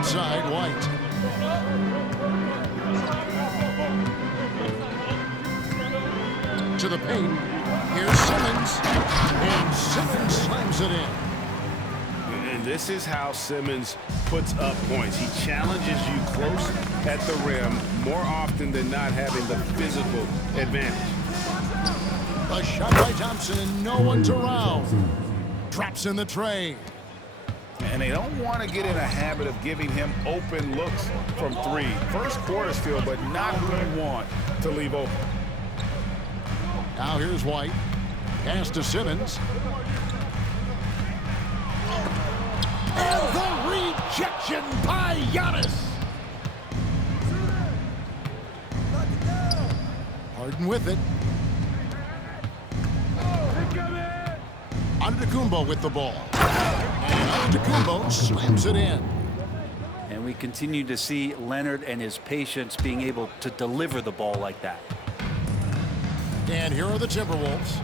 Outside White. To the paint. Here's Simmons. And Simmons slams it in. And this is how Simmons puts up points. He challenges you close at the rim more often than not, having the physical advantage. A shot by Thompson and no one's around. Drops in the tray. And they don't want to get in a habit of giving him open looks from three. First quarter still, but not who you want to leave open. Now here's White. Pass to Simmons. And the rejection by Giannis. Harden with it. Antetokounmpo with the ball. And Antetokounmpo slams it in. And we continue to see Leonard and his patience being able to deliver the ball like that. And here are the Timberwolves.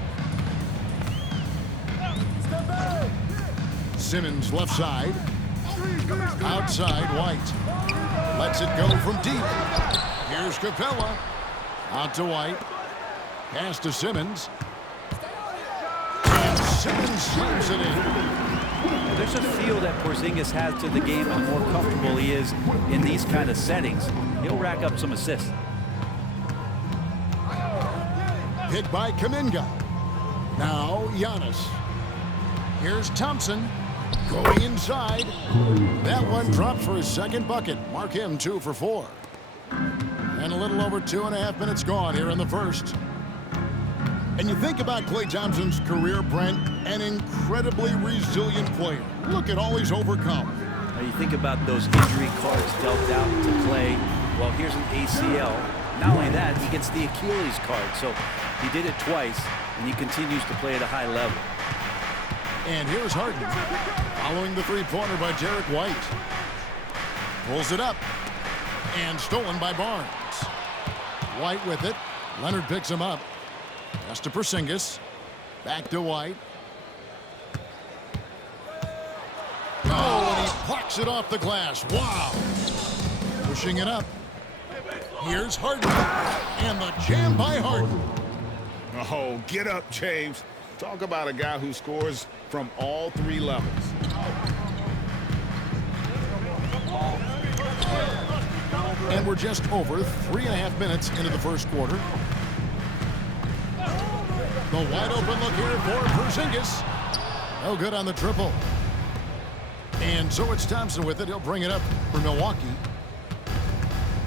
Simmons left side. Outside White. Lets it go from deep. Here's Capella. Out to White. Pass to Simmons. And Simmons slams it in. There's a feel that Porzingis has to the game, and the more comfortable he is in these kind of settings, he'll rack up some assists. Hit by Kuminga. Now Giannis. Here's Thompson going inside. That one drops for his second bucket. Mark him 2 for 4. And a little over 2.5 minutes gone here in the first. And you think about Klay Thompson's career, Brent, an incredibly resilient player. Look at all he's overcome. Now you think about those injury cards dealt out to Klay. Well, here's an ACL. Not only that, he gets the Achilles card. So he did it twice, and he continues to play at a high level. And here's Harden, following the three-pointer by Derek White. Pulls it up, and stolen by Barnes. White with it. Leonard picks him up. Pass to Porzingis. Back to White. Oh, and he plucks it off the glass. Wow. Pushing it up. Here's Harden. And the jam by Harden. Oh, get up, James. Talk about a guy who scores from all 3 levels. And we're just over 3.5 minutes into the first quarter. The wide open look here for Porzingis. No good on the triple. And so it's Thompson with it. He'll bring it up for Milwaukee.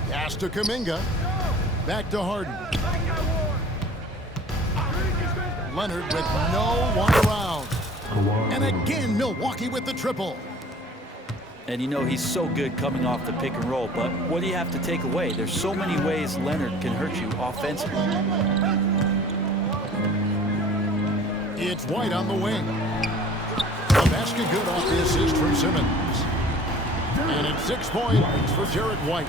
Pass to Kuminga. Back to Harden. Leonard with no one around. And again, Milwaukee with the triple. And you know he's so good coming off the pick and roll, but what do you have to take away? There's so many ways Leonard can hurt you offensively. It's White on the wing. The basket good off the assist from Simmons. And it's 6 points for Derek White.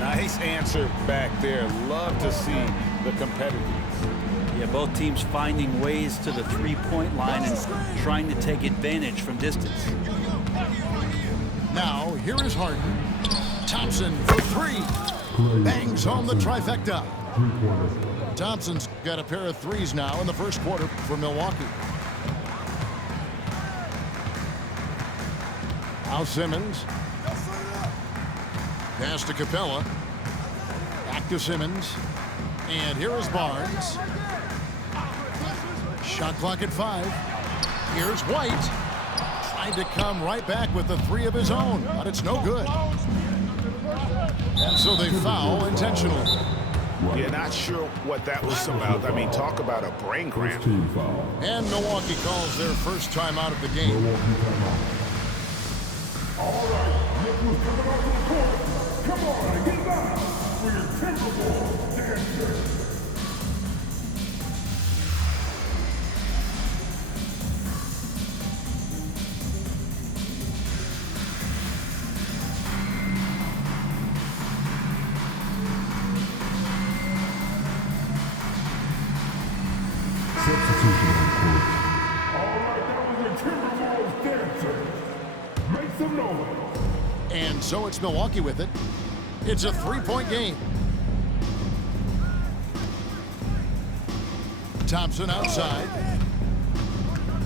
Nice answer back there. Love to see the competitiveness. Yeah, both teams finding ways to the three-point line and trying to take advantage from distance. Now, here is Harden. Thompson for 3. Bangs home the trifecta. Thompson's got a pair of 3s now in the first quarter for Milwaukee. Now Simmons. Pass to Capella. Back to Simmons. And here is Barnes. Shot clock at 5. Here's White. Tried to come right back with the 3 of his own, but it's no good. And so they foul intentionally. Yeah, not sure what that was about. I mean, talk about a brain cramp. And Milwaukee calls their first time out of the game. All right, look who's coming onto the court. Come on, get back for your Timberwolves dancer. Substitution on court. All right, that was your Timberwolves dancer. Make some noise. And so it's Milwaukee with it. It's a 3-point game. Thompson outside.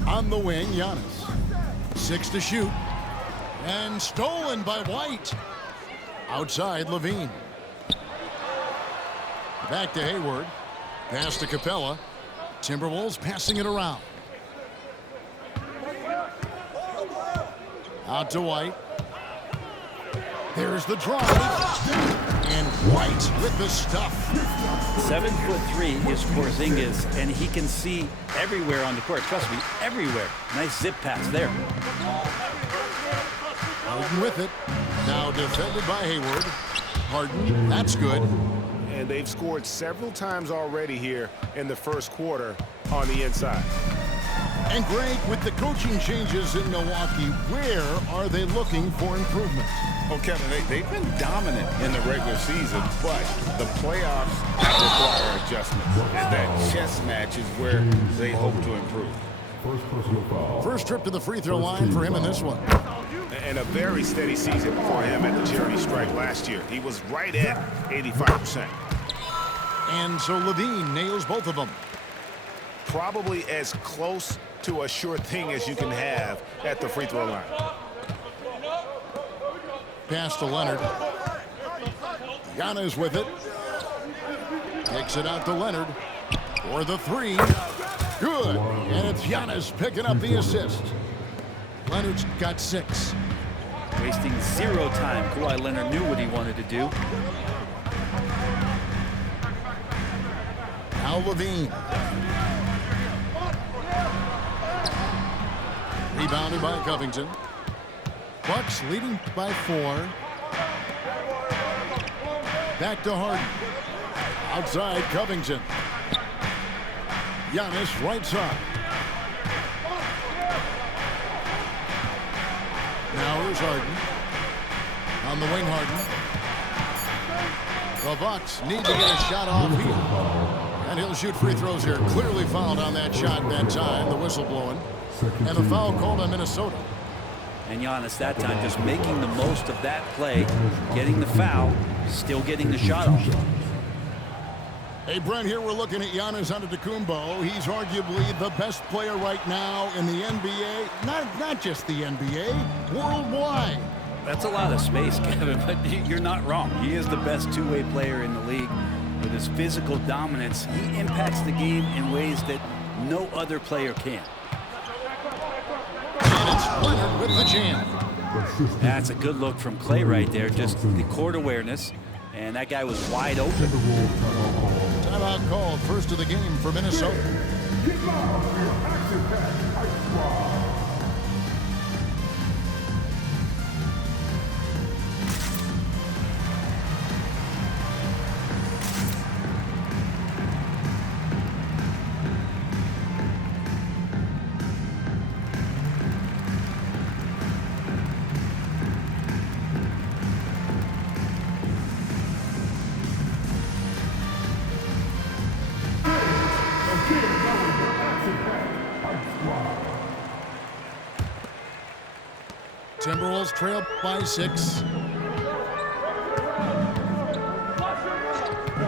On the wing, Giannis. 6 to shoot. And stolen by White. Outside, Levine. Back to Hayward. Pass to Capella. Timberwolves passing it around. Out to White. There's the drive. And White with the stuff. 7'3" is Porzingis, and he can see everywhere on the court. Trust me, everywhere. Nice zip pass there. Harden with it. Now defended by Hayward. Harden, that's good. And they've scored several times already here in the first quarter on the inside. And Greg, with the coaching changes in Milwaukee, where are they looking for improvement? Oh, Kevin, they've been dominant in the regular season, but the playoffs require adjustments. And that chess match is where they hope to improve. First personal foul. First trip to the free throw line for him in this one. And a very steady season for him at the charity stripe last year. He was right at 85%. And so Levine nails both of them. Probably as close to a sure thing as you can have at the free throw line. Pass to Leonard. Giannis with it. Kicks it out to Leonard. For the three. Good. And it's Giannis picking up the assist. Leonard's got 6. Wasting 0 time. Kawhi Leonard knew what he wanted to do. Now Levine. Rebounded by Covington. Bucks leading by 4. Back to Harden. Outside Covington. Giannis right side. Now here's Harden. On the wing, Harden. The Bucks need to get a shot off here. And he'll shoot free throws here. Clearly fouled on that shot that time. The whistle blowing. And a foul called on Minnesota. And Giannis that time just making the most of that play, getting the foul, still getting the shot off. Hey, Brent, here we're looking at Giannis Antetokounmpo. He's arguably the best player right now in the NBA. Not just the NBA, worldwide. That's a lot of space, Kevin, but you're not wrong. He is the best two-way player in the league. With his physical dominance, he impacts the game in ways that no other player can. And it's Leonard with the jam. That's a good look from Clay right there. Just the court awareness, and that guy was wide open. Timeout called, first of the game for Minnesota. Timberwolves trail by 6.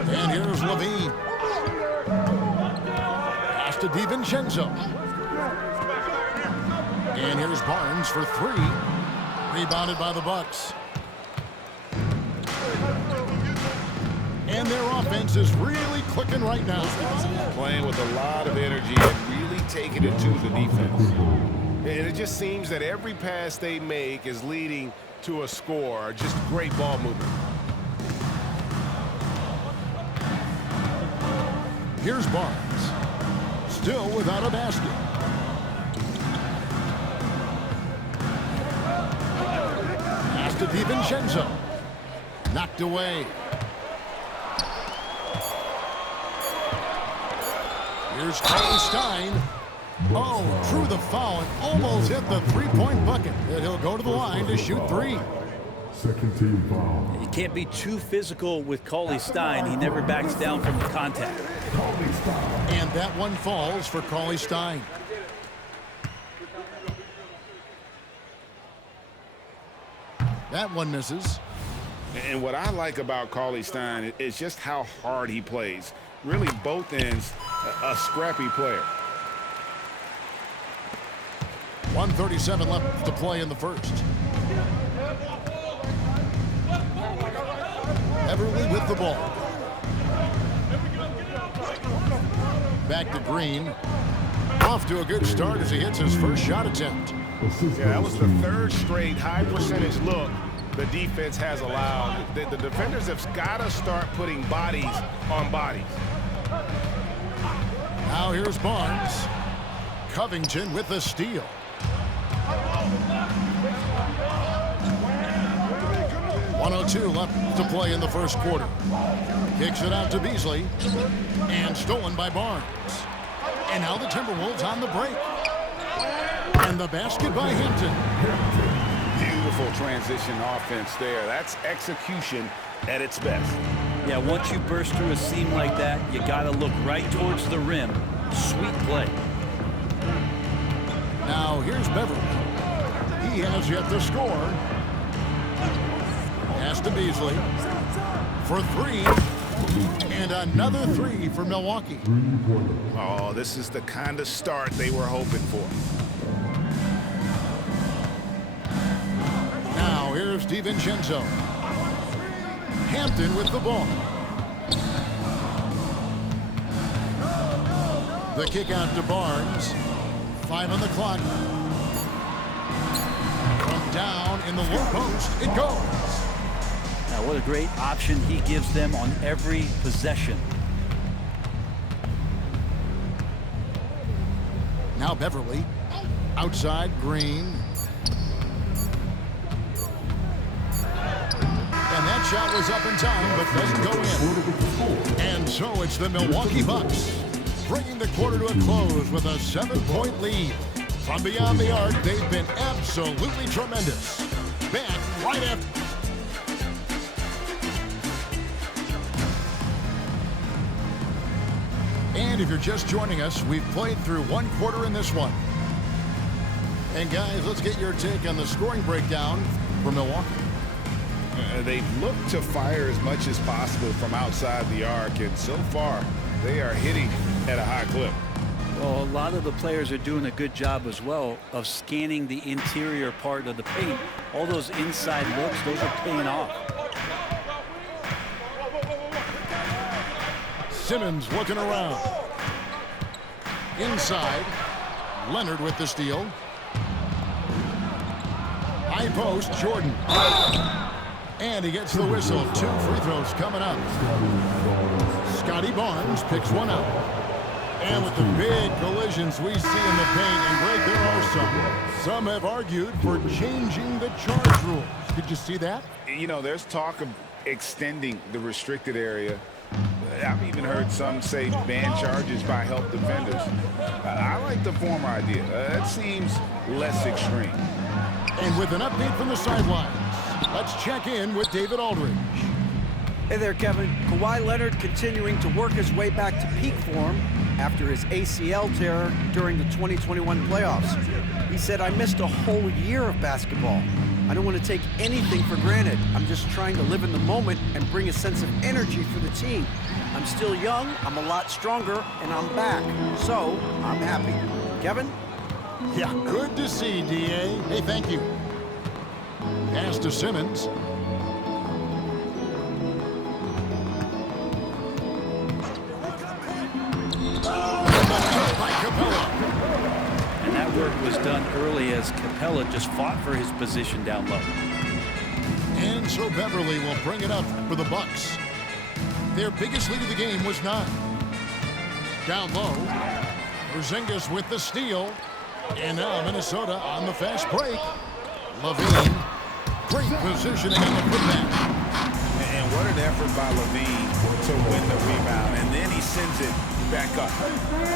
And here's Levine. Pass to DiVincenzo. And here's Barnes for 3. Rebounded by the Bucks. And their offense is really clicking right now. Playing with a lot of energy and really taking it to the defense. And it just seems that every pass they make is leading to a score. Just great ball movement. Here's Barnes. Still without a basket. Pass to DiVincenzo. Knocked away. Here's Cauley Stein. Oh, drew the foul and almost hit the three-point bucket. And he'll go to the line to shoot 3. Second team foul. You can't be too physical with Cauley Stein. He never backs down from contact. And that one falls for Cauley Stein. That one misses. And what I like about Cauley-Stein is just how hard he plays. Really, both ends, a scrappy player. 1:37 left to play in the first. Beverly with the ball. Back to Green. Off to a good start as he hits his first shot attempt. Yeah, that was the third straight high percentage look the defense has allowed. The defenders have got to start putting bodies on bodies. Now here's Barnes. Covington with the steal. .102 left to play in the first quarter. Kicks it out to Beasley. And stolen by Barnes. And now the Timberwolves on the break. And the basket by Hampton. Beautiful transition offense there. That's execution at its best. Yeah, once you burst through a seam like that, you got to look right towards the rim. Sweet play. Now here's Beverly. He has yet to score. Pass to Beasley. For three. And another three for Milwaukee. Oh, this is the kind of start they were hoping for. Now here's DiVincenzo. Hampton with the ball. The kick out to Barnes. 5 on the clock. From down in the low post, it goes. Now, what a great option he gives them on every possession. Now Beverly. Outside, Green. And that shot was up in time, but doesn't go in. And so it's the Milwaukee Bucks, bringing the quarter to a close with a 7-point lead. From beyond the arc, they've been absolutely tremendous. Back right after. And if you're just joining us, we've played through one quarter in this one. And guys, let's get your take on the scoring breakdown for Milwaukee. They've looked to fire as much as possible from outside the arc, and so far, they are hitting at a high clip. Well, a lot of the players are doing a good job as well of scanning the interior part of the paint. All those inside looks, those are paying off. Simmons looking around. Inside, Leonard with the steal. High post, Jordan. And he gets the whistle. 2 free throws coming up. Scotty Barnes picks one up. And with the big collisions we see in the paint, and Greg, there are some. Some have argued for changing the charge rules. Did you see that? You know, there's talk of extending the restricted area. I've even heard some say ban charges by help defenders. I like the former idea. It seems less extreme. And with an update from the sidelines, let's check in with David Aldridge. Hey there, Kevin. Kawhi Leonard continuing to work his way back to peak form after his ACL tear during the 2021 playoffs. He said, "I missed a whole year of basketball. I don't want to take anything for granted. I'm just trying to live in the moment and bring a sense of energy for the team. I'm still young, I'm a lot stronger, and I'm back. So, I'm happy." Kevin? Yeah, good to see, D.A. Hey, thank you. Pass to Simmons. By Capella. And that work was done early as Capella just fought for his position down low. And so Beverly will bring it up for the Bucks. Their biggest lead of the game was 9. Down low, Porzingis with the steal. And now Minnesota on the fast break. LaVine, great positioning on the putback. And what an effort by LaVine to win the rebound, and then he sends it back up.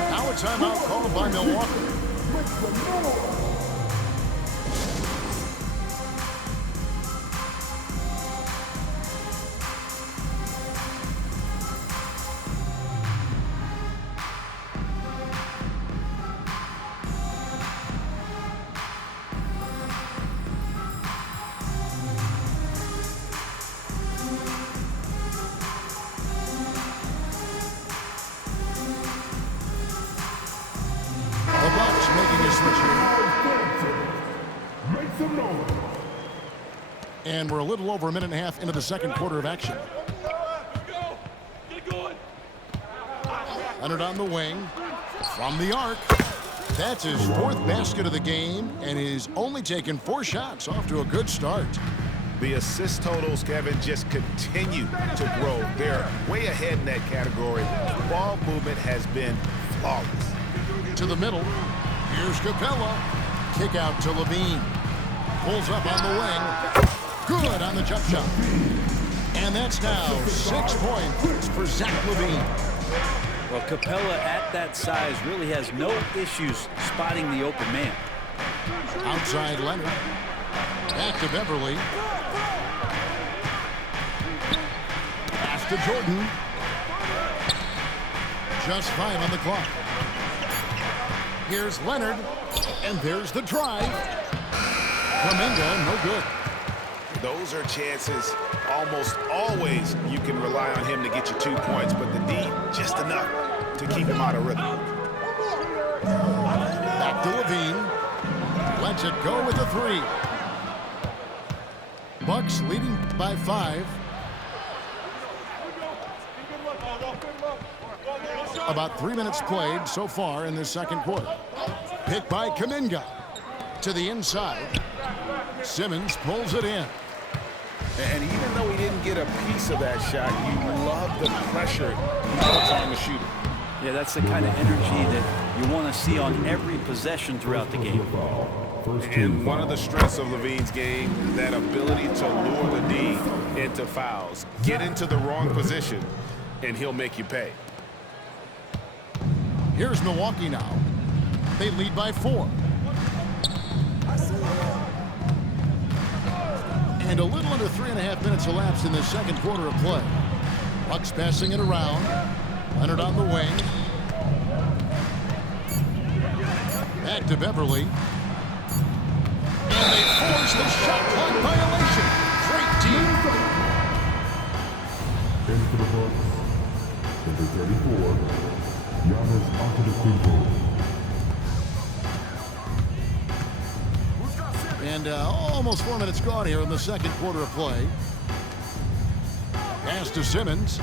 Now a timeout called by Milwaukee. And we're a little over a minute and a half into the second quarter of action. Leonard on the wing. From the arc. That's his fourth basket of the game, and he's only taken 4 shots. Off to a good start. The assist totals, Kevin, just continue to grow. They're way ahead in that category. Ball movement has been flawless. To the middle. Here's Capella. Kick out to Levine. Pulls up on the wing. Good on the jump shot. And that's now 6 points for Zach Levine. Well, Capella at that size really has no issues spotting the open man. Outside Leonard. Back to Beverly. Pass to Jordan. Just 5 on the clock. Here's Leonard. And there's the drive. Kuminga, no good. Those are chances almost always you can rely on him to get you 2 points, but the D just enough to keep him out of rhythm. Back to Levine. Lets it go with a 3. Bucks leading by 5. About 3 minutes played so far in this second quarter. Pick by Kuminga. To the inside. Simmons pulls it in. And even though he didn't get a piece of that shot, you love the pressure he puts on the shooter. Yeah, that's the kind of energy that you want to see on every possession throughout the game. And one of the strengths of Levine's game, that ability to lure the D into fouls. Get into the wrong position, and he'll make you pay. Here's Milwaukee now. They lead by 4. And a little under 3.5 minutes elapsed in the second quarter of play. Bucks passing it around. Leonard on the wing. Back to Beverly. And they force the shot clock violation. Great team. Into the Bucks, number 34, Giannis Antetokounmpo. And almost 4 minutes gone here in the second quarter of play. Pass to Simmons.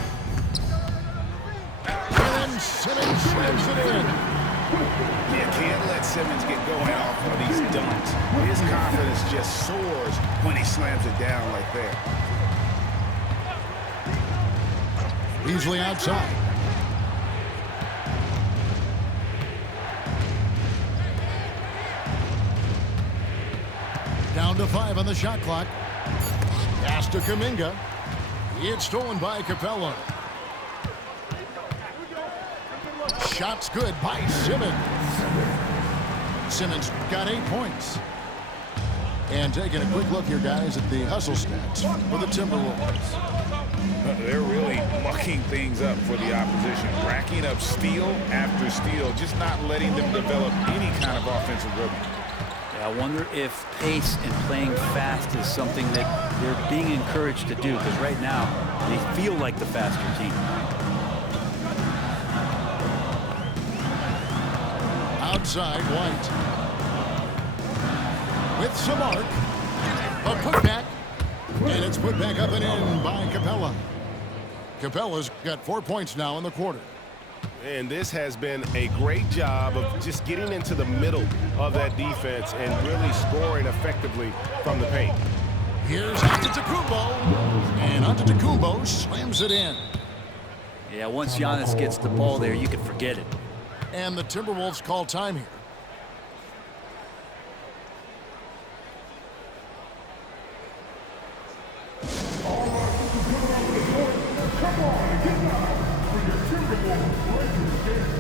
And then Simmons slams it in. You can't let Simmons get going off of these dunks. His confidence just soars when he slams it down like that. Beasley outside. Down to 5 on the shot clock. Pass to Kuminga. It's stolen by Capella. Shot's good by Simmons. Simmons got 8 points. And taking a quick look here, guys, at the hustle stats for the Timberwolves. They're really mucking things up for the opposition. Racking up steal after steal, just not letting them develop any kind of offensive rhythm. I wonder if pace and playing fast is something that they're being encouraged to do, because right now they feel like the faster team. Outside, White. With some arc. A putback. And it's put back up and in by Capella. Capella's got 4 points now in the quarter. And this has been a great job of just getting into the middle of that defense and really scoring effectively from the paint. Here's Antetokounmpo. And Antetokounmpo slams it in. Yeah, once Giannis gets the ball there, you can forget it. And the Timberwolves call time here. Come on, get down for your Timberwolves Lakers game.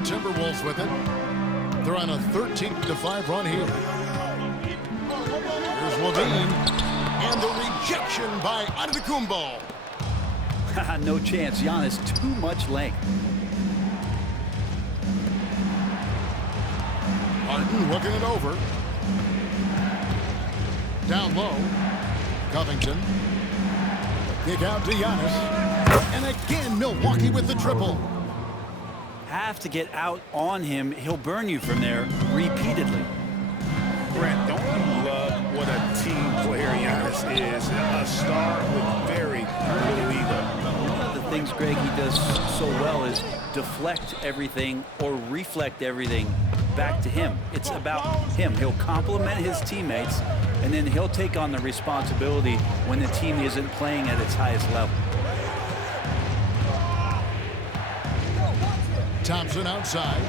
the Timberwolves with it. They're on a 13-5 run here. Here's Levine. And the rejection by Antetokounmpo. No chance. Giannis, too much length. Harden working it over. Down low. Covington. Kick out to Giannis. And again, Milwaukee with the triple. Have to get out on him. He'll burn you from there repeatedly. Brent, don't you love what a team player Giannis is? A star with very little ego. One of the things, Greg, he does so well is deflect everything or reflect everything back to him. It's about him. He'll compliment his teammates, and then he'll take on the responsibility when the team isn't playing at its highest level. Thompson outside.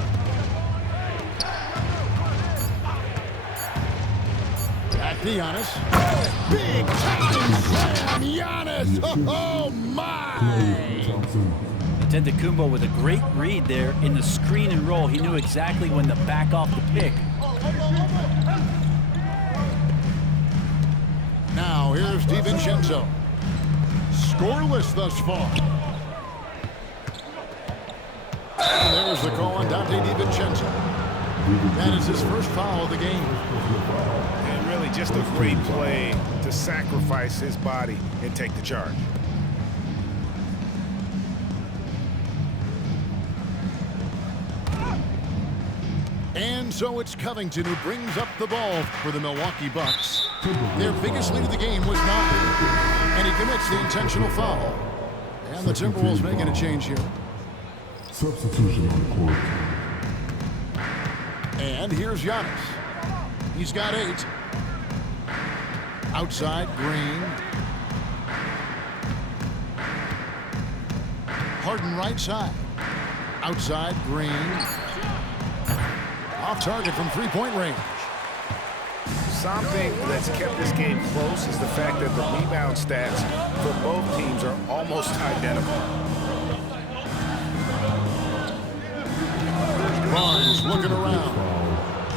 Back to Giannis. Big time slam, Giannis! Oh my! Antetokounmpo with a great read there in the screen and roll. He knew exactly when to back off the pick. Now here's DiVincenzo. Scoreless thus far. And there's the call on Dante DiVincenzo. That is his first foul of the game. And really just a great play to sacrifice his body and take the charge. And so it's Covington who brings up the ball for the Milwaukee Bucks. Their biggest lead of the game was 9. And he commits the intentional foul. And the Timberwolves making a change here. Substitution on the court. And here's Giannis. He's got 8. Outside, Green. Harden right side. Outside, Green. Off target from three-point range. Something that's kept this game close is the fact that the rebound stats for both teams are almost identical. Barnes looking around.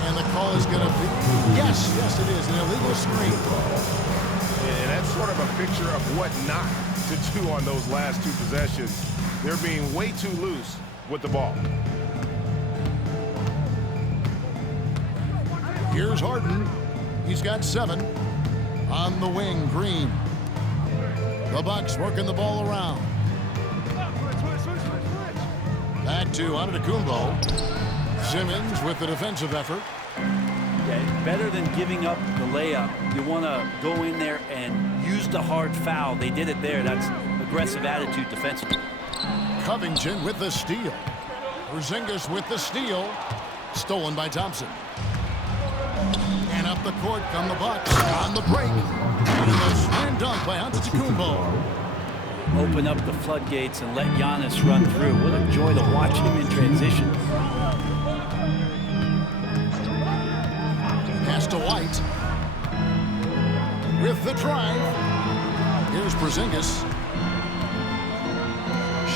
And the call is going to be, yes, it is, an illegal screen. And that's sort of a picture of what not to do on those last 2 possessions. They're being way too loose with the ball. Here's Harden. He's got 7. On the wing, Green. The Bucks working the ball around. Back to Antetokounmpo. Simmons with the defensive effort. Yeah, better than giving up the layup. You want to go in there and use the hard foul. They did it there. That's aggressive attitude defensively. Covington with the steal. Porzingis with the steal. Stolen by Thompson. And up the court come the Bucks on the break. And the slam dunk by Antetokounmpo. Open up the floodgates and let Giannis run through. What a joy to watch him in transition. Pass to White. With the drive. Here's Porzingis.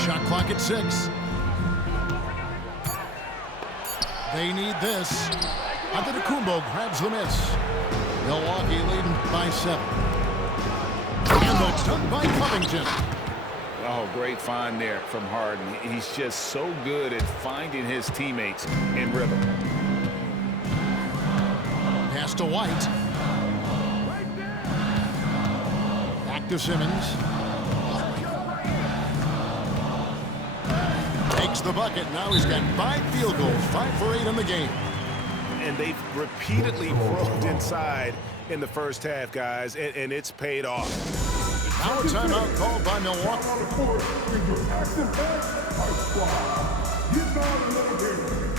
Shot clock at 6. They need this. Antetokounmpo grabs the miss. Milwaukee leading by 7. And the dunk by Covington. Oh, great find there from Harden. He's just so good at finding his teammates in rhythm. Pass to White. Back to Simmons. Takes the bucket. Now he's got 5 field goals. 5 for 8 in the game. And they've repeatedly probed inside in the first half, guys, and it's paid off. Now a timeout called by Milwaukee. On the court is your action-packed Ice Squad. Get down and let them hear it.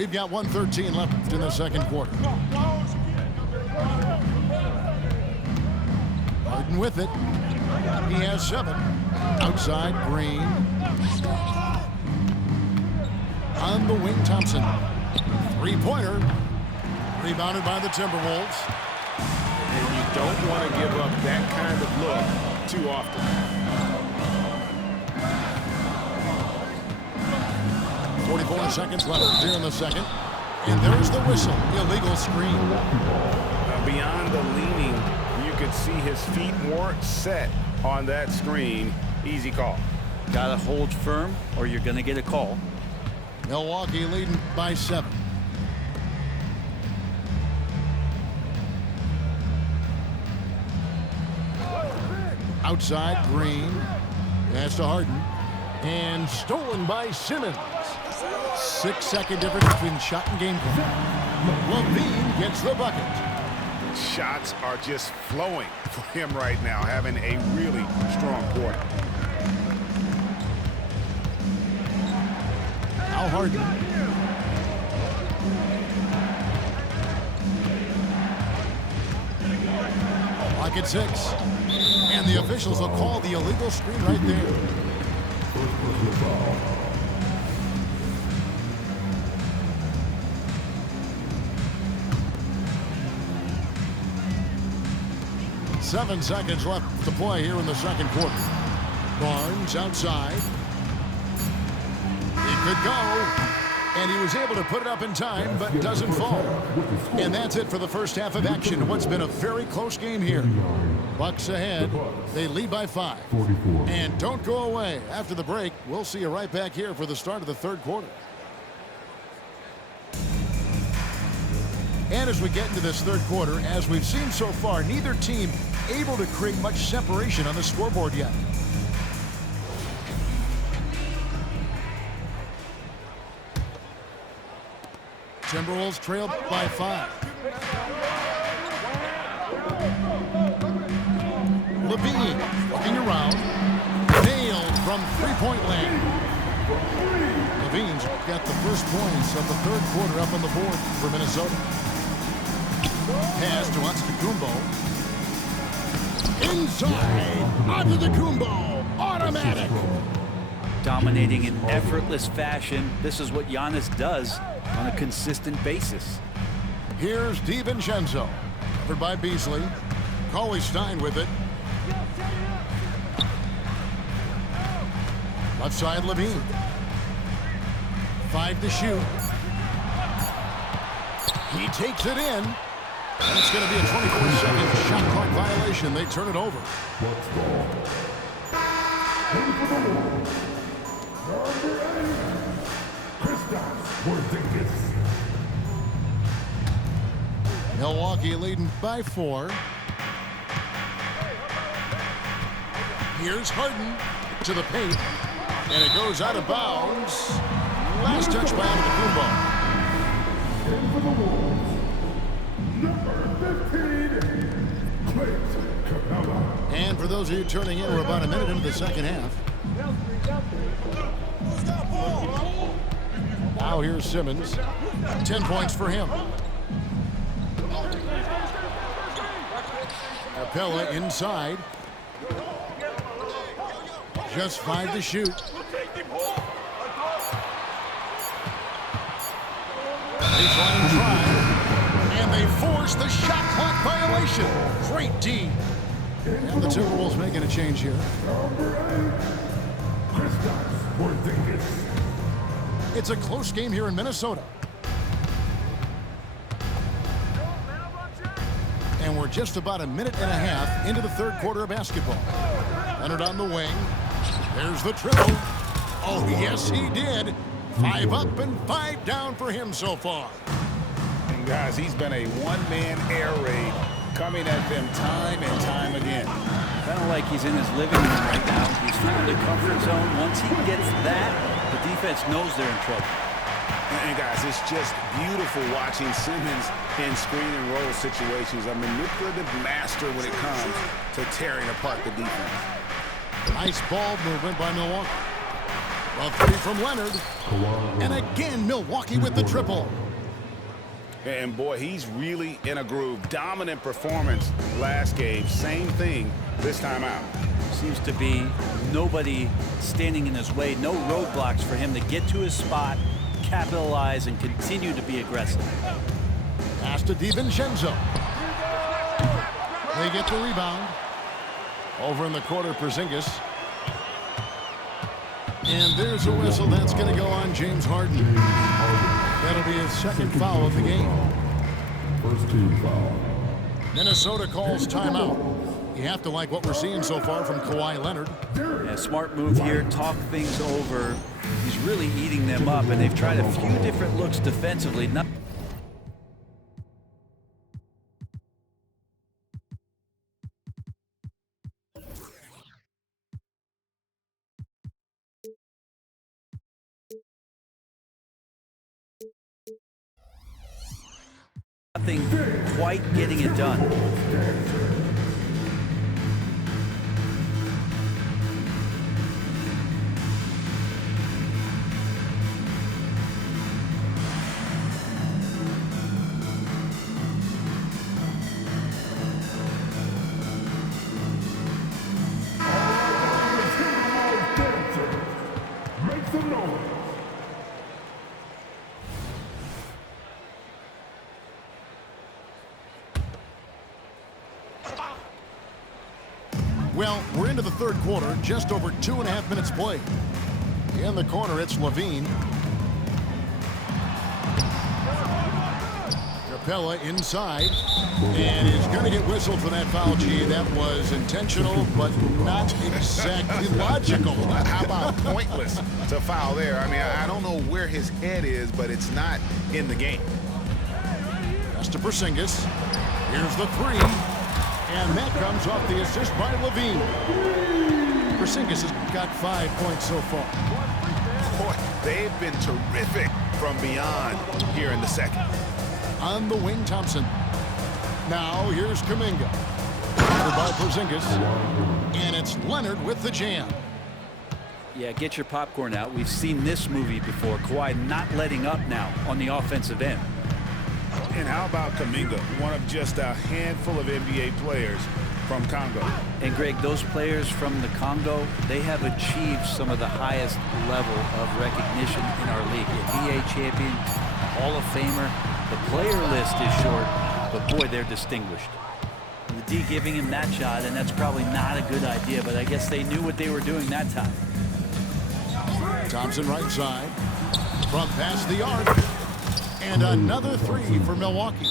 We've got 1:13 left in the second quarter. Harden with it. He has 7. Outside, Green. On the wing, Thompson. Three-pointer. Rebounded by the Timberwolves. And you don't want to give up that kind of look too often. 44 seconds left here in the second. And there's the whistle. Illegal screen. Beyond the leaning, you could see his feet weren't set on that screen. Easy call. Got to hold firm or you're going to get a call. Milwaukee leading by 7. Outside, Green. Pass to Harden. And stolen by Simmons. 6-second difference between shot and game clock. LaVine gets the bucket. Shots are just flowing for him right now, having a really strong quarter. Al Harden. Clock at 6. And the officials will call the illegal screen right there. 7 seconds left to play here in the second quarter. Barnes outside. He could go. And he was able to put it up in time, but doesn't fall. And that's it for the first half of action. What's been a very close game here. Bucks ahead. They lead by 5. And don't go away. After the break, we'll see you right back here for the start of the third quarter. And as we get into this third quarter, as we've seen so far, neither team able to create much separation on the scoreboard yet. Timberwolves trail by 5. LaVine looking around. Nailed from three-point land. LaVine's got the first points of the third quarter up on the board for Minnesota. Pass to Antetokounmpo. Inside. Onto the Kumbo. Automatic. Dominating in effortless fashion. This is what Giannis does on a consistent basis. Here's DiVincenzo. Covered by Beasley. Cauley Stein with it. Left side, LaVine. 5 to shoot. He takes it in. And it's going to be a 24-second shot clock violation. They turn it over. Milwaukee leading by 4. Here's Harden to the paint. And it goes out of bounds. Last touch by Antetokounmpo. And for those of you turning in, we're about a minute into the second half. Now here's Simmons. 10 points for him. Capella inside. Just 5 to shoot. Baseline try. And they force the shot clock violation. Great D. And the Timberwolves making a change here. It's a close game here in Minnesota. And we're just about a minute and a half into the third quarter of basketball. Leonard on the wing. There's the triple. Oh, yes, he did. 5 up and 5 down for him so far. And guys, he's been a one-man air raid coming at them time and time again. Kind of like he's in his living room right now. He's found the comfort zone. Once he gets that, the defense knows they're in trouble. And guys, it's just beautiful watching Simmons in screen and roll situations. A manipulative master when it comes to tearing apart the defense. Nice ball movement by Milwaukee. A three from Leonard. And again, Milwaukee with the triple. And boy, he's really in a groove. Dominant performance last game. Same thing this time out. Seems to be nobody standing in his way. No roadblocks for him to get to his spot, capitalize, and continue to be aggressive. Pass to DiVincenzo. They get the rebound. Over in the corner, Porzingis. And there's a whistle. That's going to go on James Harden. That'll be his second foul of the game. First team foul. Minnesota calls timeout. You have to like what we're seeing so far from Kawhi Leonard. Yeah, smart move here. Talk things over. He's really eating them up, and they've tried a few different looks defensively. Nothing quite getting it done. Make some noise. Well, we're into the third quarter, just over 2.5 minutes played. In the corner, it's Levine. Capella inside, and is going to get whistled for that foul, G. That was intentional, but not exactly logical. How about pointless to foul there? I mean, I don't know where his head is, but it's not in the game. That's to Porzingis. Here's the three. And that comes off the assist by Levine. Porzingis has got 5 points so far. Boy, they've been terrific from beyond here in the second. On the wing, Thompson. Now here's Kuminga. Covered by Porzingis. And it's Leonard with the jam. Yeah, get your popcorn out. We've seen this movie before. Kawhi not letting up now on the offensive end. And how about Kuminga, one of just a handful of NBA players from Congo? And Greg, those players from the Congo, they have achieved some of the highest level of recognition in our league. NBA champion, Hall of Famer. The player list is short, but boy, they're distinguished. And the D giving him that shot, and that's probably not a good idea, but I guess they knew what they were doing that time. Thompson right side. From past the arc. And another three for Milwaukee.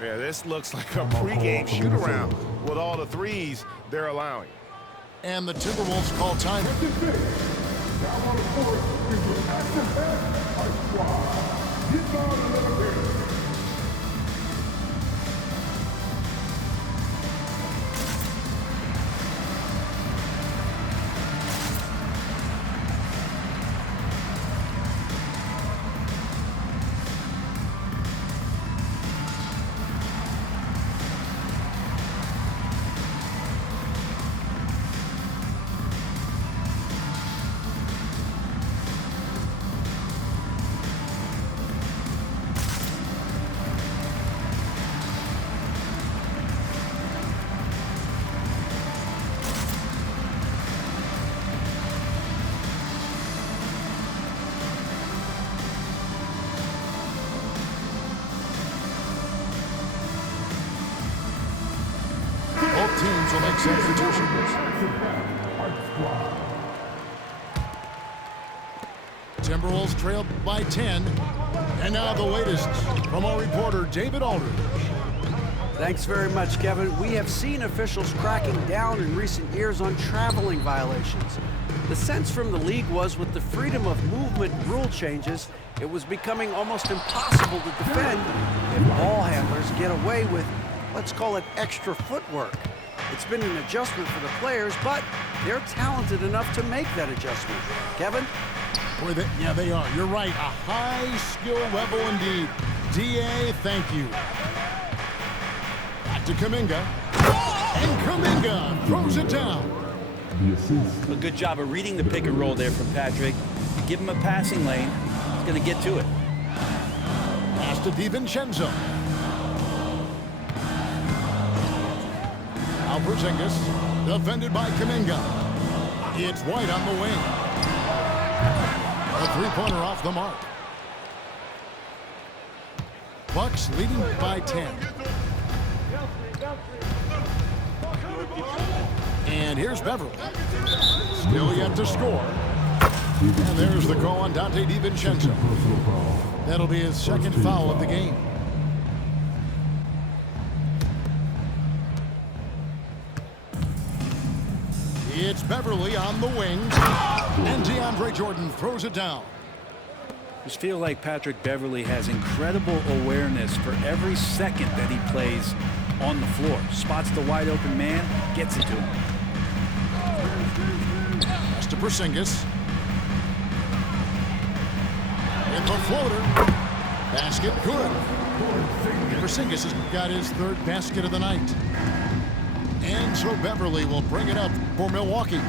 Yeah, this looks like a pregame shoot-around with all the threes they're allowing. And the Timberwolves call time. Now on the court is the active head by squad. Get down a little bit. Both teams will make substitutions. Timberwolves trail by 10. And now the latest from our reporter, David Aldridge. Thanks very much, Kevin. We have seen officials cracking down in recent years on traveling violations. The sense from the league was with the freedom of movement rule changes, it was becoming almost impossible to defend if ball handlers get away with, let's call it, extra footwork. It's been an adjustment for the players, but they're talented enough to make that adjustment. Kevin? Boy, yeah, they are. You're right. A high skill level indeed. DA, thank you. Back to Kuminga. And Kuminga throws it down. The assist. A good job of reading the pick and roll there from Patrick. Give him a passing lane. He's going to get to it. Pass to DiVincenzo. Now Porzingis, defended by Kuminga. It's White on the wing. A three-pointer off the mark. Bucks leading by 10. And here's Beverly. Still yet to score. And there's the call on Donte DiVincenzo. That'll be his second foul of the game. It's Beverly on the wings. And DeAndre Jordan throws it down. Just feel like Patrick Beverly has incredible awareness for every second that he plays on the floor. Spots the wide open man, gets it to him. Pass to Porzingis. In the floater. Basket good. Porzingis has got his third basket of the night. And so Beverly will bring it up for Milwaukee.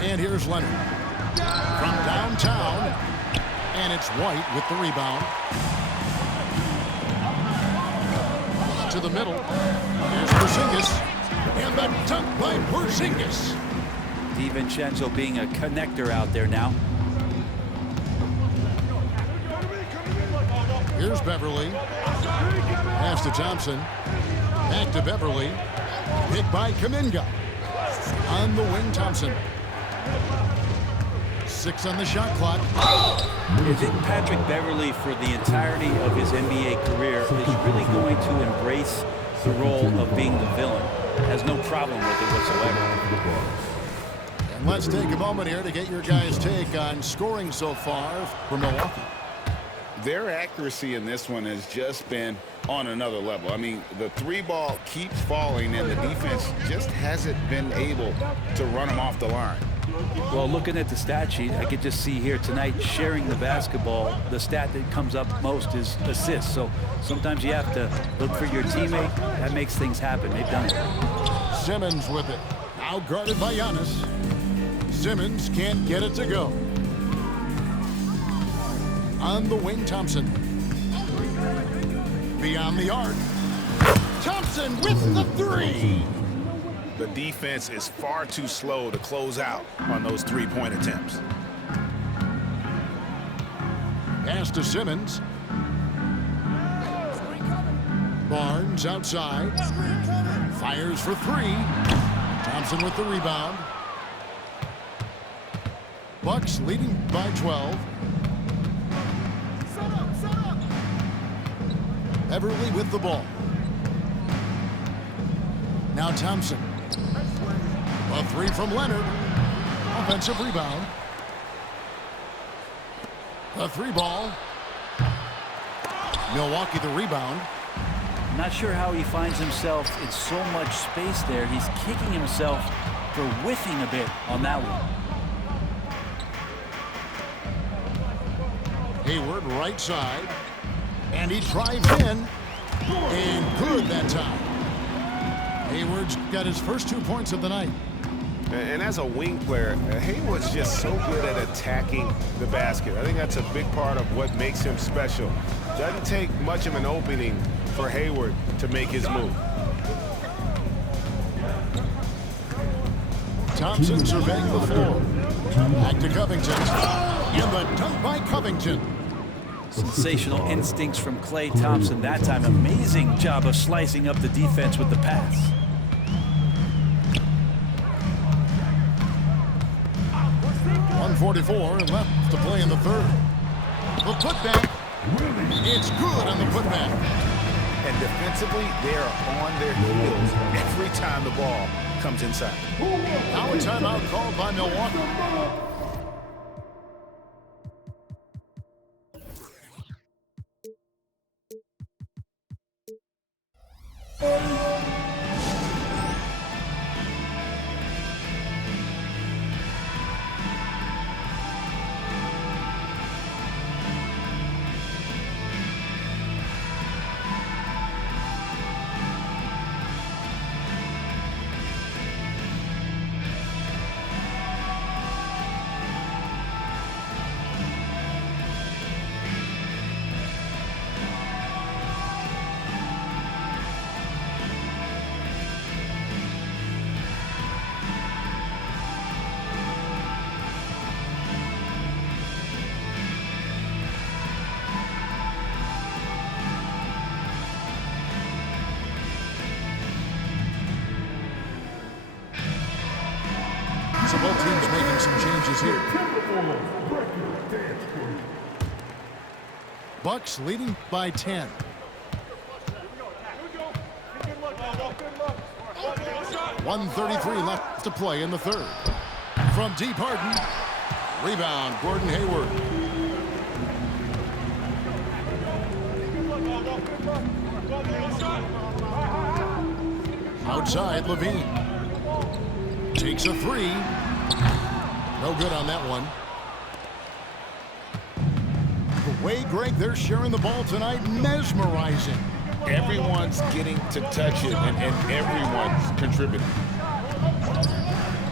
And here's Leonard. From downtown. And it's White with the rebound. To the middle. Here's Porzingis. And the dunk by Porzingis. DiVincenzo being a connector out there now. Here's Beverly. Pass to Thompson. Back to Beverly. Hit by Kuminga. On the wing, Thompson. 6 on the shot clock. I think Patrick Beverly, for the entirety of his NBA career, is really going to embrace the role of being the villain. Has no problem with it whatsoever. And let's take a moment here to get your guys' take on scoring so far for Milwaukee. Their accuracy in this one has just been on another level. I mean, the three ball keeps falling, and the defense just hasn't been able to run them off the line. Well, looking at the stat sheet, I could just see here tonight, sharing the basketball, the stat that comes up most is assists. So sometimes you have to look for your teammate. That makes things happen. They've done it. Simmons with it. Now guarded by Giannis. Simmons can't get it to go. On the wing, Thompson. Beyond the arc. Thompson with the three. The defense is far too slow to close out on those three-point attempts. Pass to Simmons. Barnes outside. Fires for three. Thompson with the rebound. Bucks leading by 12. Beverly with the ball. Now Thompson. A three from Leonard. Offensive rebound. A three ball. Milwaukee the rebound. Not sure how he finds himself in so much space there. He's kicking himself for whiffing a bit on that one. Hayward right side. And he drives in. And good that time. Hayward's got his first 2 points of the night. And as a wing player, Hayward's just so good at attacking the basket. I think that's a big part of what makes him special. Doesn't take much of an opening for Hayward to make his move. Thompson surveying the floor. Back to Covington. And the dunk by Covington. Sensational instincts from Klay Thompson that time. Amazing job of slicing up the defense with the pass. .144 left to play in the third. The putback. It's good on the putback. And defensively, they are on their heels every time the ball comes inside. Now a timeout called by Milwaukee. Both teams making some changes here. Bucks leading by 10. .133 left to play in the third. From deep, Harden. Rebound, Gordon Hayward. Outside, Levine. Takes a three. No good on that one. The way, Greg, they're sharing the ball tonight, mesmerizing. Everyone's getting to touch it, and everyone's contributing.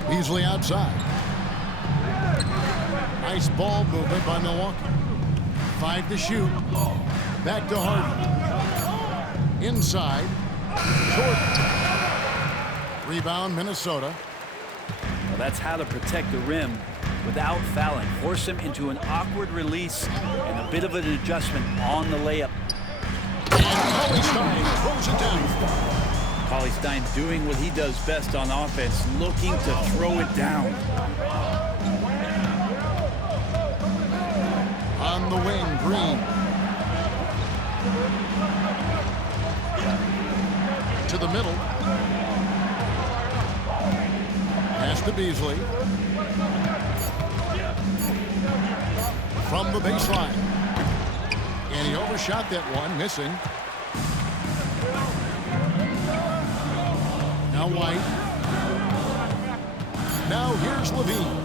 Beasley outside. Nice ball movement by Milwaukee. 5 to shoot. Back to Harden. Inside. Jordan. Rebound, Minnesota. Well, that's how to protect the rim without fouling. Force him into an awkward release and a bit of an adjustment on the layup. And Cauley-Stein throws it down. Cauley-Stein doing what he does best on offense, looking to throw it down. On the wing, Green. To the middle. Pass to Beasley. From the baseline. And he overshot that one, missing. Now White. Now here's Levine.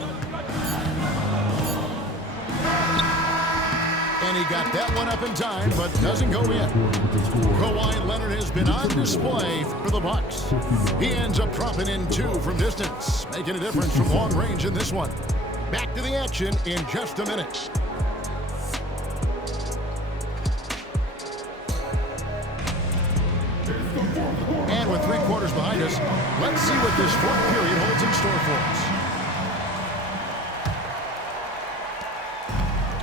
And he got that one up in time, but doesn't go in. Kawhi Leonard has been on display for the Bucks. He ends up dropping in 2 from distance, making a difference from long range in this one. Back to the action in just a minute. And with 3 quarters behind us, let's see what this fourth period holds in store for us.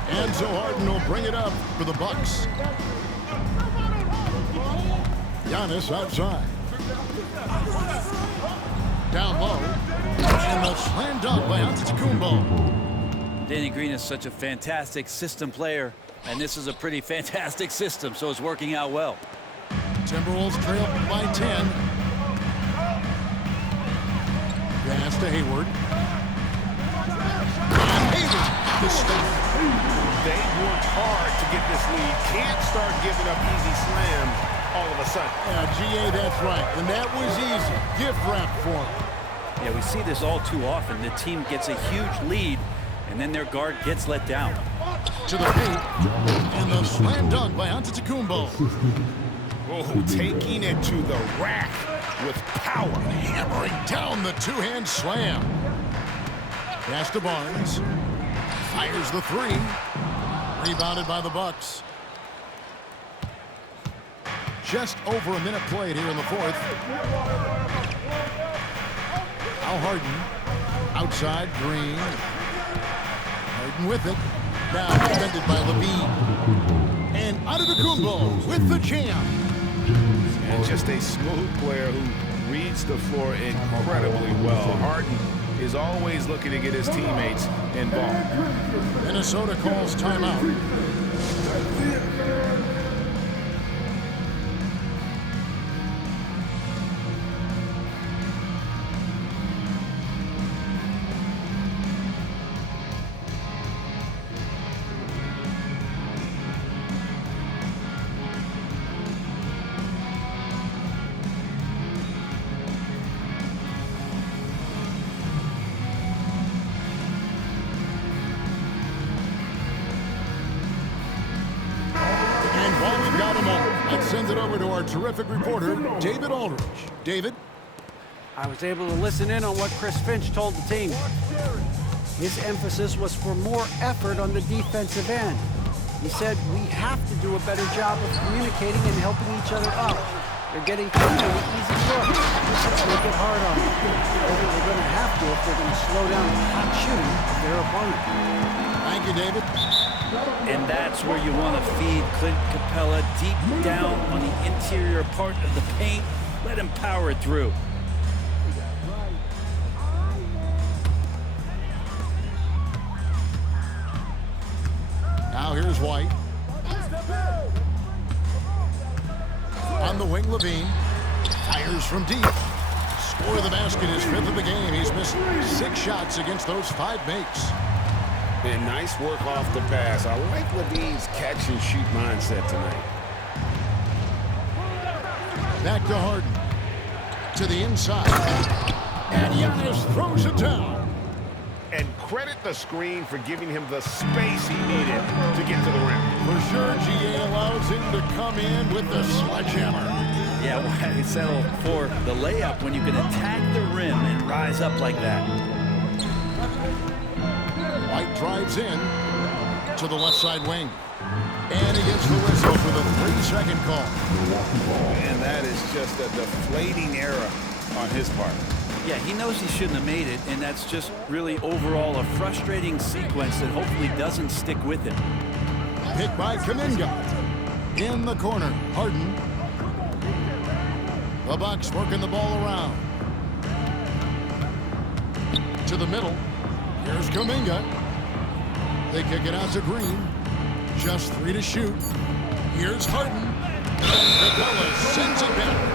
And so Harden will bring it up for the Bucks. Giannis outside. Down low. And the slam dunk by Antetokounmpo. Danny Green is such a fantastic system player, and this is a pretty fantastic system, so it's working out well. Timberwolves trail by 10. Pass to Hayward. And Hayward to stop. They worked hard to get this lead. Can't start giving up easy slams all of a sudden. Yeah, GA, that's right. And that was easy. Gift wrap for him. Yeah, we see this all too often. The team gets a huge lead, and then their guard gets let down. To the paint. And the slam dunk by Antetokounmpo. Oh, taking it to the rack with power. Hammering down the two-hand slam. Pass to Barnes. Fires the 3. Rebounded by the Bucks. Just over a minute played here in the fourth. Al Harden. Outside, Green. Harden with it. Now defended by Levine. And Antetokounmpo with the jam. And just a smooth player who reads the floor incredibly well. Harden is always looking to get his teammates involved. Minnesota calls timeout. Send it over to our terrific reporter, David Aldridge. David? I was able to listen in on what Chris Finch told the team. His emphasis was for more effort on the defensive end. He said we have to do a better job of communicating and helping each other up. They're getting too many easy looks. Let's make it hard on them. They're going to have to if they're going to slow down the hot shooting of their opponent. Thank you, David. And that's where you want to feed Clint Capella, deep down on the interior part of the paint. Let him power it through. Now here's White. On the wing, Levine. Fires from deep. Score of the basket is 5th of the game. He's missed 6 shots against those 5 makes. And nice work off the pass. I like Levine's catch-and-shoot mindset tonight. Back to Harden. To the inside. And Giannis throws it down. And credit the screen for giving him the space he needed to get to the rim. For sure, GA allows him to come in with the sledgehammer. Yeah, why settle for the layup when you can attack the rim and rise up like that? White drives in to the left side wing. And he gets the whistle for the 3-second call. And that is just a deflating error on his part. Yeah, he knows he shouldn't have made it, and that's just really overall a frustrating sequence that hopefully doesn't stick with him. Picked by Kuminga. In the corner, Harden. The Bucks working the ball around. To the middle. Here's Kuminga. They kick it out to Green. Just 3 to shoot. Here's Harden. And Capella sends it back.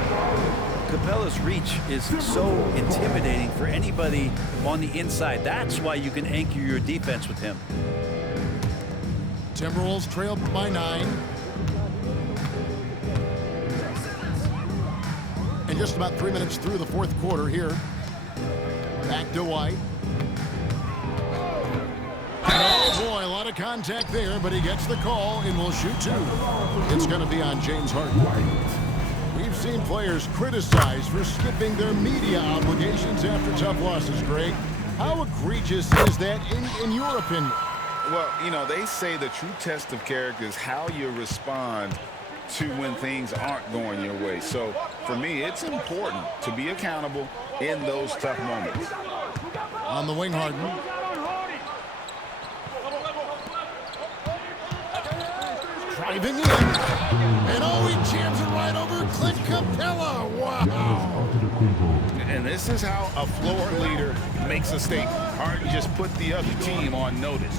Capella's reach is so intimidating for anybody on the inside. That's why you can anchor your defense with him. Timberwolves trail by 9. And just about 3 minutes through the 4th quarter here. Back to White. Oh boy, a lot of contact there, but he gets the call and will shoot 2. It's going to be on James Harden. We've seen players criticized for skipping their media obligations after tough losses, Greg. How egregious is that in your opinion? Well, you know, they say the true test of character is how you respond to when things aren't going your way. So, for me, it's important to be accountable in those tough moments. On the wing, Harden. Driving in. And oh, he jams it right over Clint Capella. Wow. And this is how a floor leader makes a statement. Harden just put the other team on notice.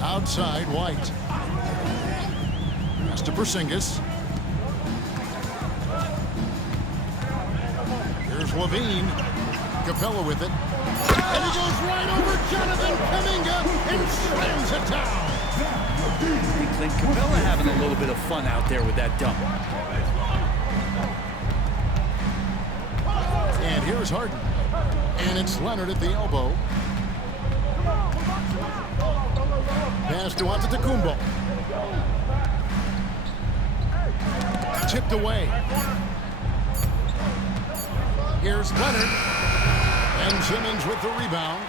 Outside, White. Pass to Porzingis. Here's Levine. Capella with it. And he goes right over Jonathan Kuminga and slams it down. Clint Capella having a little bit of fun out there with that dunk. And here's Harden. And it's Leonard at the elbow. Pass to Antetokounmpo. Tipped away. Here's Leonard. And Simmons with the rebound.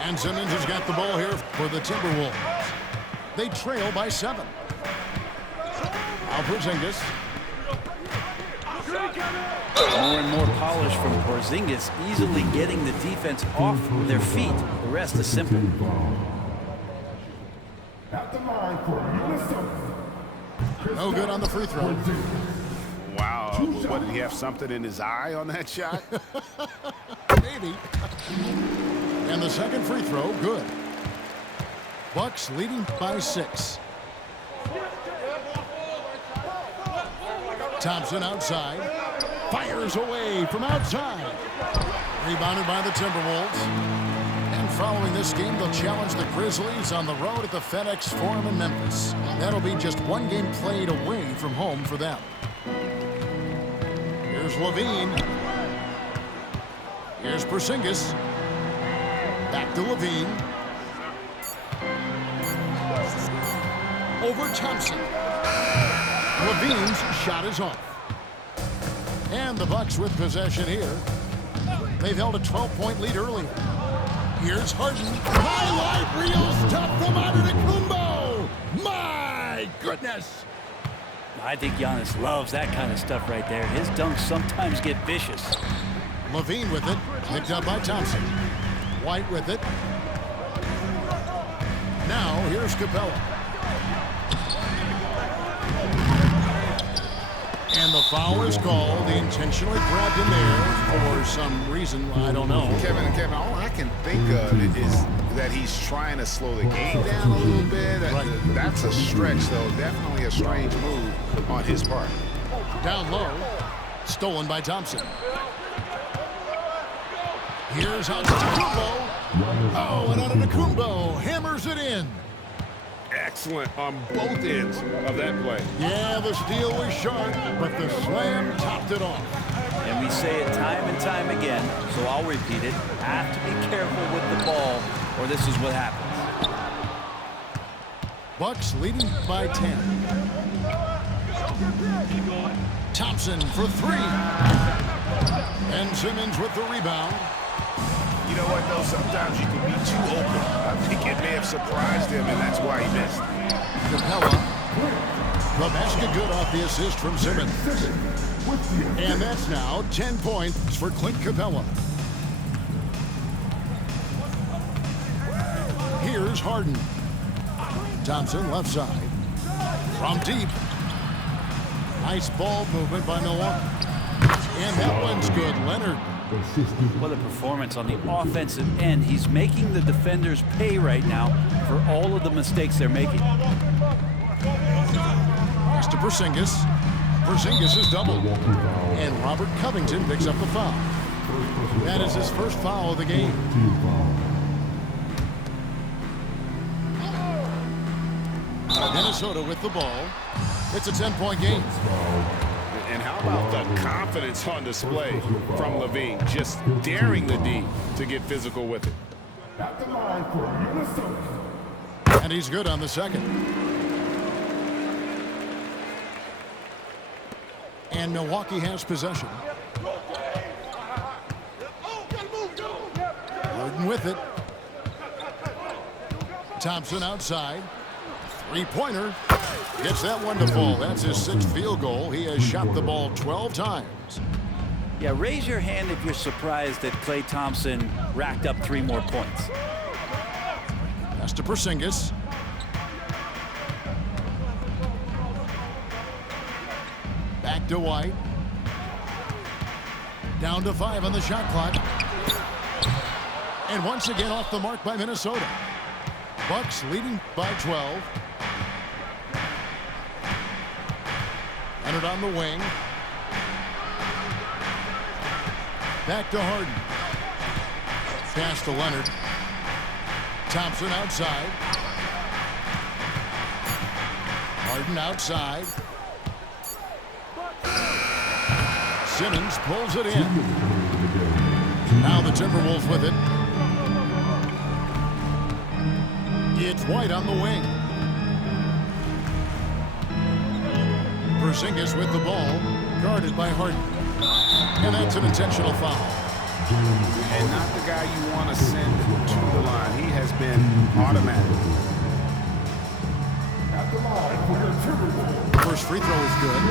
And Simmons has got the ball here for the Timberwolves. They trail by 7. Now Porzingis. More and more polish from Porzingis, easily getting the defense off their feet. The rest is simple. At the line for Minnesota. No good on the free throw. Wow. What, did he have something in his eye on that shot? Maybe. And the second free throw, good. Bucks leading by 6. Thompson outside. Fires away from outside. Rebounded by the Timberwolves. And following this game, they'll challenge the Grizzlies on the road at the FedEx Forum in Memphis. That'll be just 1 game played away from home for them. Here's Levine. Here's Porzingis. Back to Levine. Over Thompson. Levine's shot is off. And the Bucks with possession here. They've held a 12-point lead earlier. Here's Harden. Highlight reels tough from Antetokounmpo. My goodness. I think Giannis loves that kind of stuff right there. His dunks sometimes get vicious. Levine with it. Picked up by Thompson. White with it. Now here's Capella. And the Foul is called. He intentionally grabbed him there for some reason. I don't know. Kevin, all I can think of is that he's trying to slow the game down a little bit. That's a stretch, though. Definitely a strange move on his part. Down low. Stolen by Thompson. Here's Antetokounmpo. Oh, and Antetokounmpo hammers it in. Excellent on both ends of that play. Yeah, the steal was sharp, but the slam topped it off. And we say it time and time again, so I'll repeat it. Have to be careful with the ball, or this is what happens. Bucks leading by 10. Thompson for three. Ben Simmons with the rebound. You know what, though? Sometimes you can be too open. I think it may have surprised him, and that's why he missed. Capella. The basket good off the assist from Simmons. And that's now 10 points for Clint Capella. Here's Harden. Thompson left side. From deep. Nice ball movement by Milwaukee. And that one's good. Leonard. What a performance on the offensive end. He's making the defenders pay right now for all of the mistakes they're making. Pass to Porzingis. Porzingis is doubled. And Robert Covington picks up the foul. That is his first foul of the game. Minnesota with the ball. It's a 10-point game. And how about the confidence on display from Levine, just daring the D to get physical with it. At the line for Minnesota. And he's good on the second. And Milwaukee has possession. Harden with it. Thompson outside. Three-pointer. Gets that one to fall. That's his sixth field goal. He has shot the ball 12 times. Yeah, raise your hand if you're surprised that Klay Thompson racked up 3 more points. Pass to Porzingis. Back to White. Down to 5 on the shot clock. And once again off the mark by Minnesota. Bucks leading by 12. Leonard on the wing. Back to Harden. Pass to Leonard. Thompson outside. Harden outside. Simmons pulls it in. Now the Timberwolves with it. It's White on the wing. Porzingis with the ball, guarded by Harden. And that's an intentional foul. And not the guy you want to send to the line. He has been automatic. At the line for your Timberwolves. First free throw is good.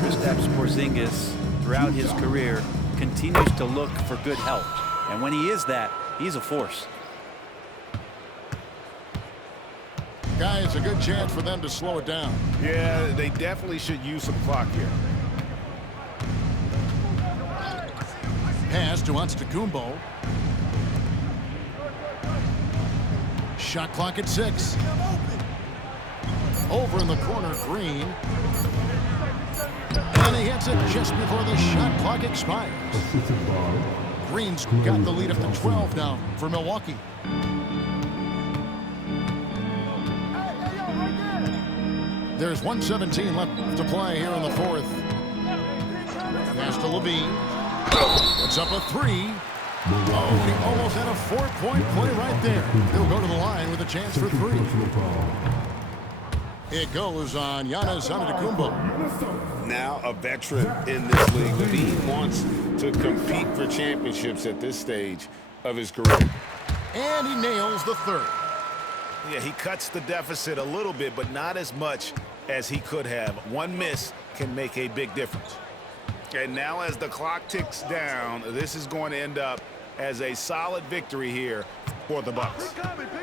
Kristaps Porzingis, throughout his career, continues to look for good help. And when he is that, he's a force. Guys, a good chance for them to slow it down. Yeah, they definitely should use some clock here. Pass to Antetokounmpo. Shot clock at 6. Over in the corner, Green. And he hits it just before the shot clock expires. Green's got the lead up to 12 now for Milwaukee. There's 1:17 left to play here in the fourth. Pass to Levine. Puts up a 3. Oh, he almost had a 4-point play right there. He'll go to the line with a chance for 3. It goes on Giannis Antetokounmpo. Now a veteran in this league. Levine wants to compete for championships at this stage of his career. And he nails the third. Yeah, he cuts the deficit a little bit, but not as much as he could have. One miss can make a big difference. And now as the clock ticks down, this is going to end up as a solid victory here for the Bucks.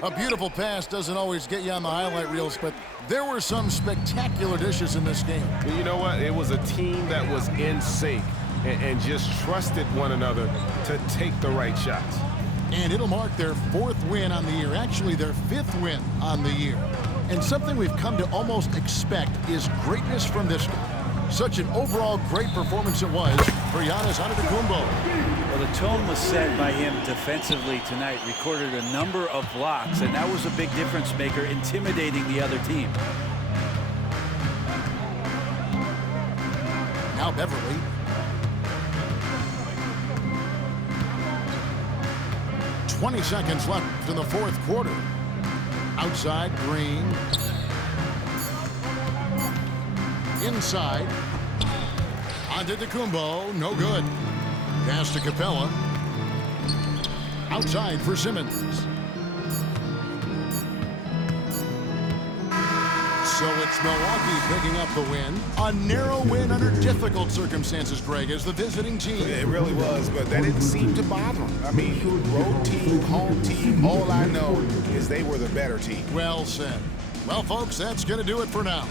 A beautiful pass doesn't always get you on the highlight reels, but there were some spectacular dishes in this game. You know what? It was a team that was in sync and just trusted one another to take the right shots. And it'll mark their 4th win on the year, actually their 5th win on the year. And something we've come to almost expect is greatness from this guy. Such an overall great performance it was for Giannis Antetokounmpo. Well, the tone was set by him defensively tonight. Recorded a number of blocks, and that was a big difference maker, intimidating the other team. Now Beverly. "20 seconds left in the 4th quarter. Outside, Green. Inside. Antetokounmpo, no good. Pass to Capella. Outside for Simmons. So it's Milwaukee picking up the win. A narrow win under difficult circumstances, Greg, as the visiting team. It really was, but that didn't seem to bother them. I mean, road team, home team, all I know is they were the better team. Well said. Well, folks, that's going to do it for now.